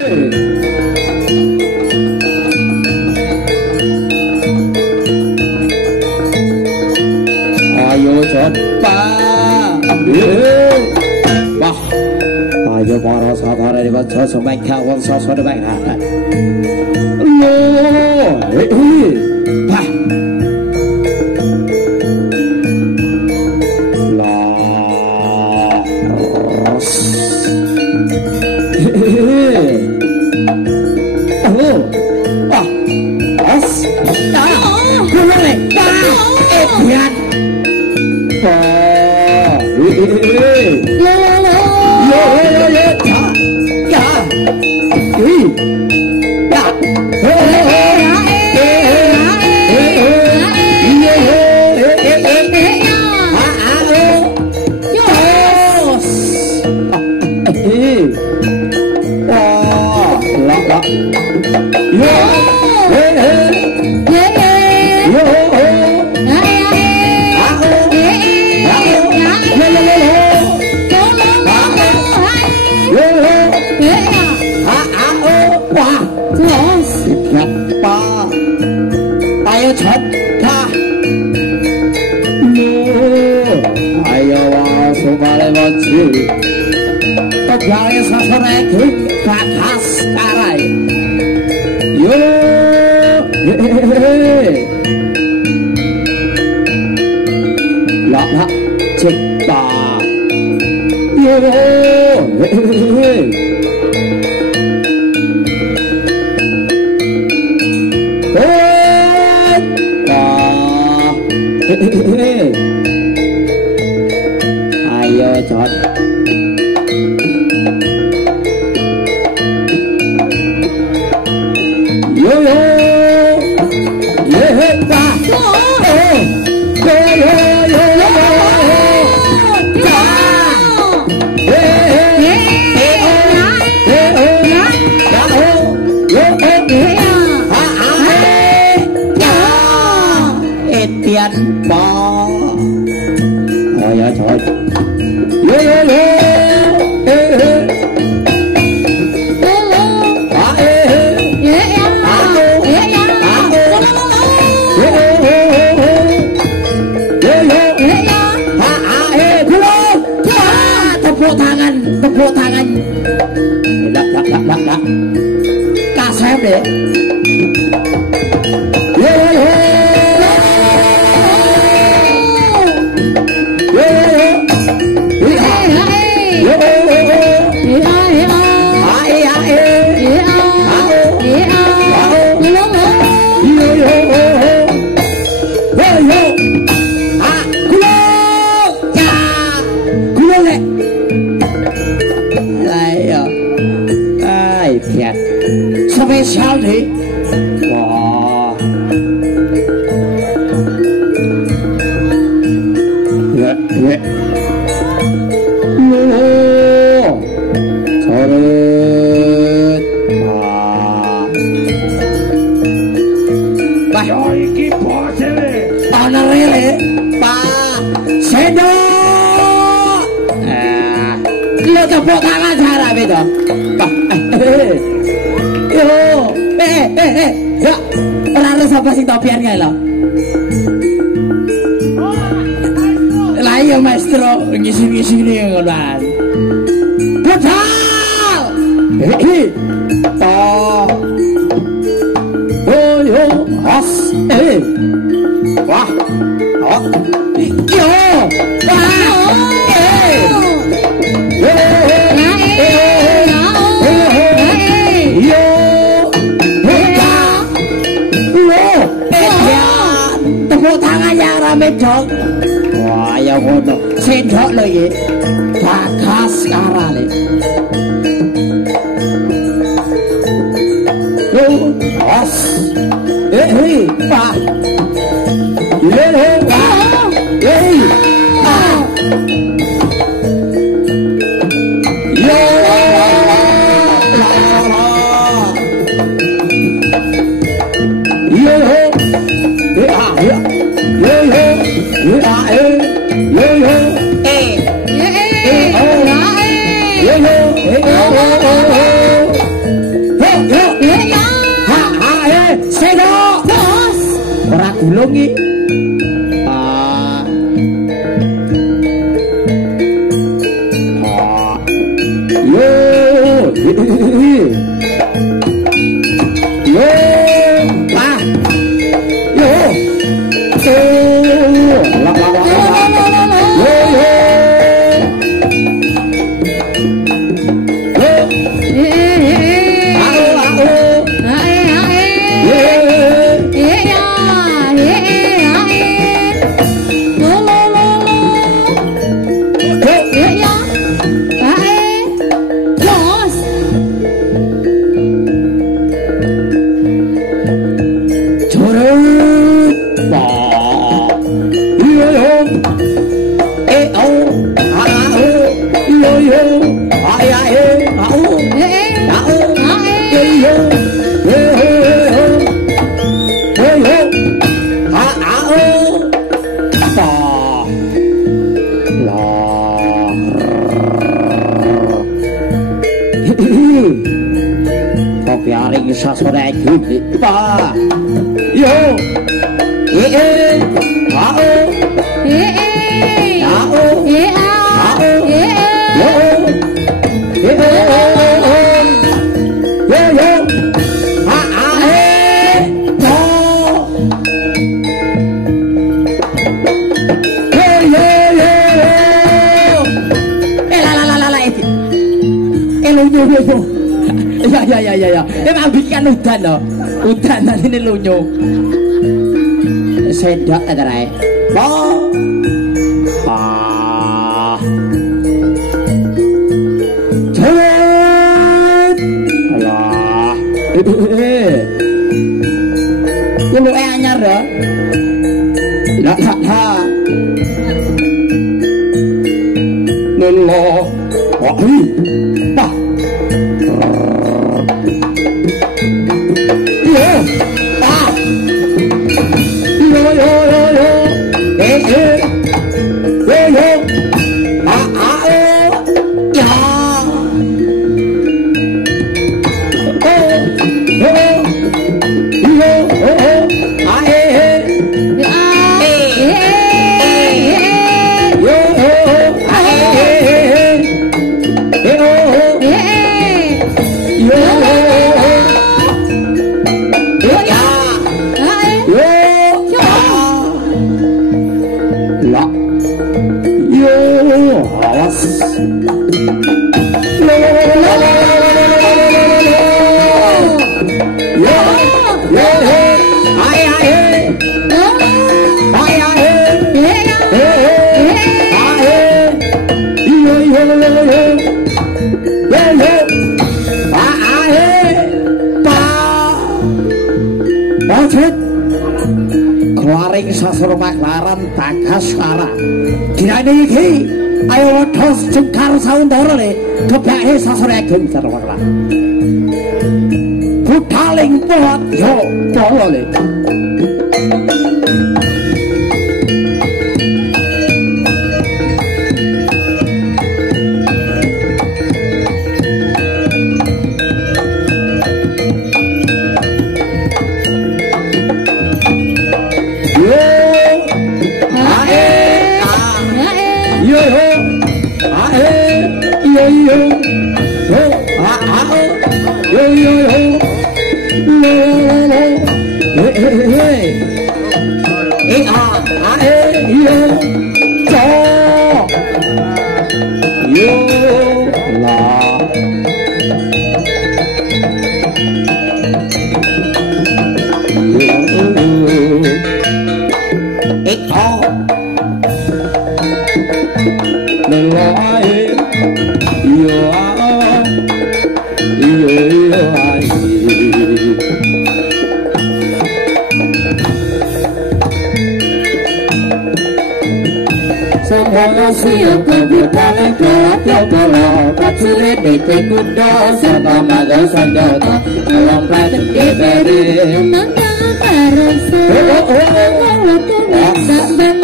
Ayo cepat. Wah, ayo para saudara di baca sebaik kawan saudara baik hati. Wah. Jangan sasore itu batas karai. Yo, lah cipta. Yo, ayo cot. Tepuk tangan. Lah. Kasep deh. Spesial nih. Wah. Ya. Sorot. Wah. Wah, iki bosele. Ana rele, Pak. Sendok. Lo tepuk tangan cara itu. Pak. Ya, ora harus apa sing topian kae lho. Lah iya maestro ngisi-ngisi ini ngono. Putal. Yo, has. Wah. Oh. Yo. Medok. Wah, ya ngono. Sendok lho iki. Bagas karane. Yo, as. Pak. bengi. Sasore gede pa yo ao ao Ya. Emang bikin udan loh. Udanan ini lunyo. Sedok ta rae. Jet. Alah. Lu anyar ya. Lah ha. Lolo. Wah. Bah. Klaring sasro maklaran Bagaskara. Dinane iki ayo wedhus Cengkar Sawendara le gebake sasro ageng sarwara. Putaling pot yo polo le. Siyo kebutalan kelak yo polo Paculit dite kudo Serta magal sanjata Alam platik diberi Menang karasa Walau tulak tak